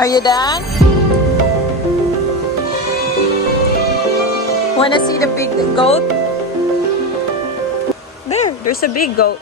Are you done? Wanna see the big goat? There's a big goat.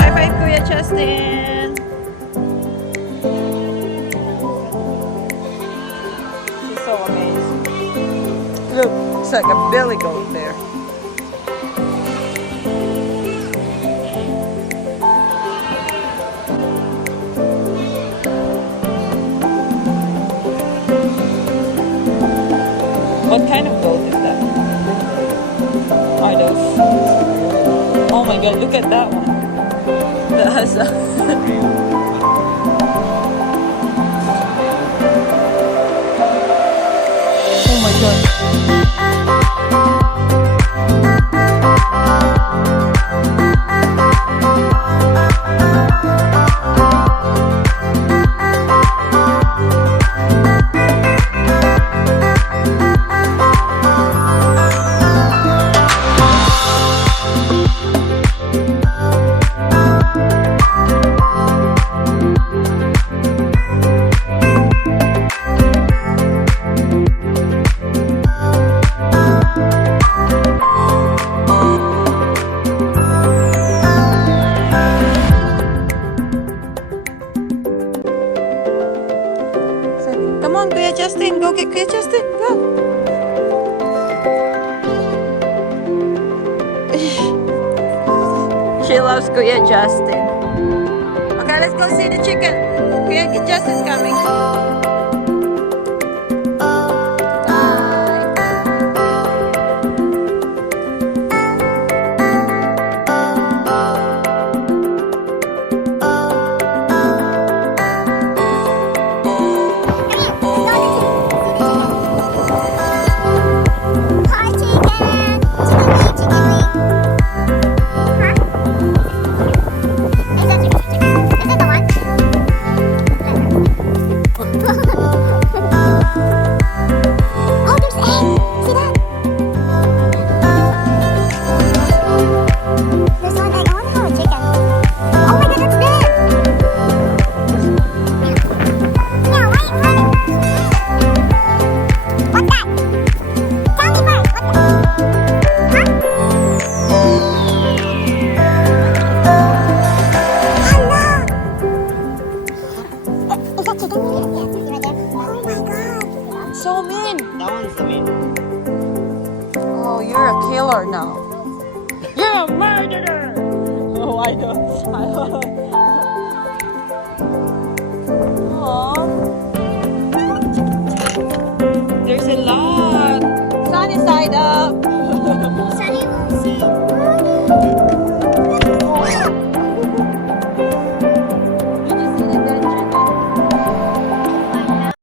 High five, Kuya Justine. She's so amazing. Look, it's like a billy goat there. What kind of goat is that? Are those? Oh my god, look at that one. That has a oh my god. Come on, Kuya Justine. Go get Kuya Justine. Go. She loves Kuya Justine. Okay, let's go see the chicken. Kuya Justine's coming. So mean. That one's the mean. Oh, you're a killer now. You're a murderer. Oh, I know. Aww. There's a lot. Sunny side up.